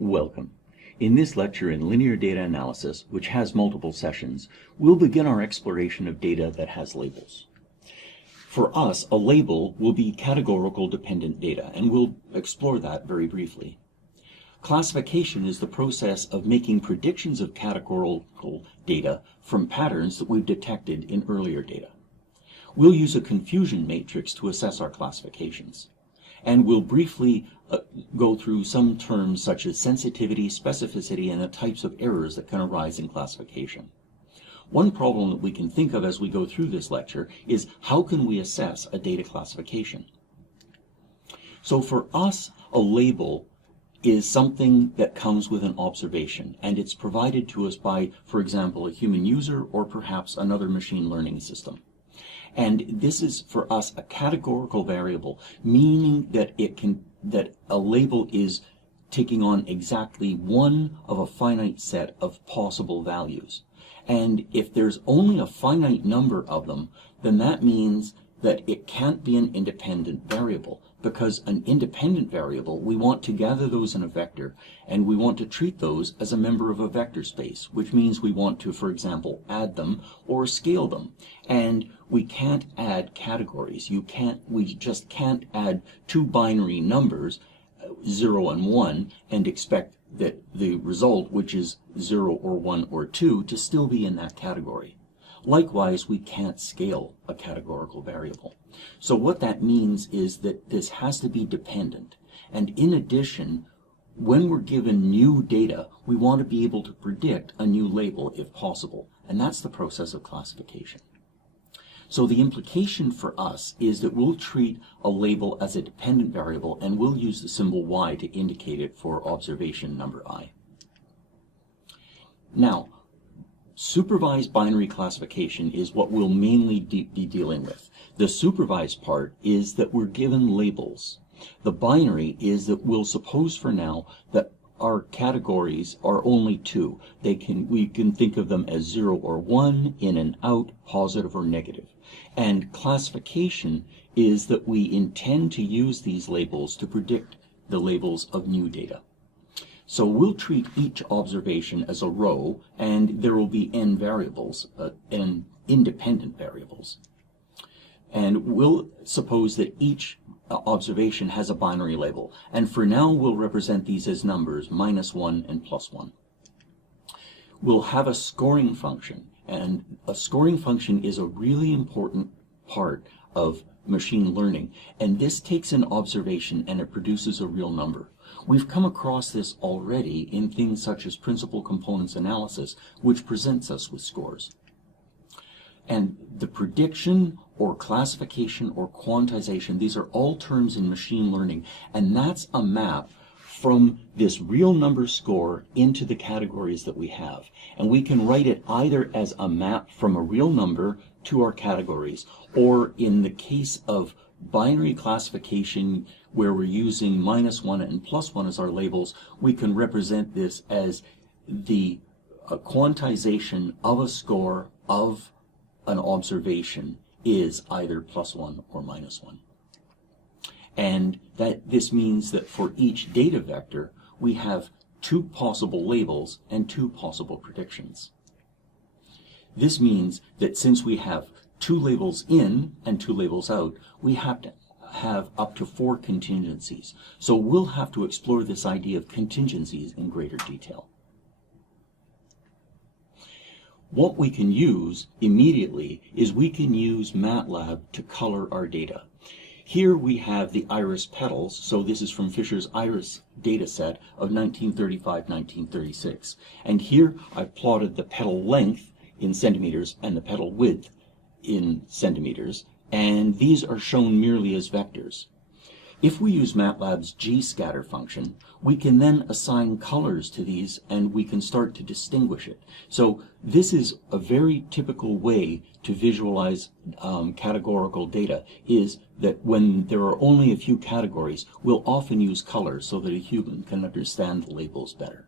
Welcome. In this lecture in linear data analysis, which has multiple sessions, we'll begin our exploration of data that has labels. For us, a label will be categorical dependent data, and we'll explore that very briefly. Classification is the process of making predictions of categorical data from patterns that we've detected in earlier data. We'll use a confusion matrix to assess our classifications. And we'll briefly go through some terms such as sensitivity, specificity, and the types of errors that can arise in classification. One problem that we can think of as we go through this lecture is how can we assess a data classification? So for us, a label is something that comes with an observation, and it's provided to us by, for example, a human user or perhaps another machine learning system. And this is for us a categorical variable, meaning that that a label is taking on exactly one of a finite set of possible values. And if there's only a finite number of them, then that means that it can't be an independent variable, because an independent variable, we want to gather those in a vector, and we want to treat those as a member of a vector space, which means we want to, for example, add them or scale them. And we can't add categories. We just can't add two binary numbers, 0 and 1, and expect that the result, which is 0 or 1 or 2, to still be in that category. Likewise, we can't scale a categorical variable. So what that means is that this has to be dependent. And in addition, when we're given new data, we want to be able to predict a new label if possible. And that's the process of classification. So the implication for us is that we'll treat a label as a dependent variable, and we'll use the symbol y to indicate it for observation number I. Now, supervised binary classification is what we'll mainly be dealing with. The supervised part is that we're given labels. The binary is that we'll suppose for now that our categories are only two. We can think of them as 0 or 1, in and out, positive or negative. And classification is that we intend to use these labels to predict the labels of new data. So we'll treat each observation as a row, and there will be n variables, n independent variables. And we'll suppose that each observation has a binary label. And for now, we'll represent these as numbers, -1 and +1. We'll have a scoring function, and a scoring function is a really important part of machine learning. And this takes an observation and it produces a real number. We've come across this already in things such as principal components analysis, which presents us with scores. And the prediction or classification or quantization, these are all terms in machine learning, and that's a map from this real number score into the categories that we have. And we can write it either as a map from a real number to our categories, or in the case of binary classification where we're using -1 and +1 as our labels, we can represent this as the quantization of a score of an observation is either +1 or -1. And this means that for each data vector, we have two possible labels and two possible predictions. This means that since we have two labels in and two labels out, we have to have up to 4 contingencies. So we'll have to explore this idea of contingencies in greater detail. What we can use immediately is we can use MATLAB to color our data. Here we have the iris petals, so this is from Fisher's iris data set of 1935-1936. And here I've plotted the petal length in centimeters and the petal width in centimeters, and these are shown merely as vectors. If we use MATLAB's gscatter function, we can then assign colors to these and we can start to distinguish it. So this is a very typical way to visualize categorical data, is that when there are only a few categories, we'll often use colors so that a human can understand the labels better.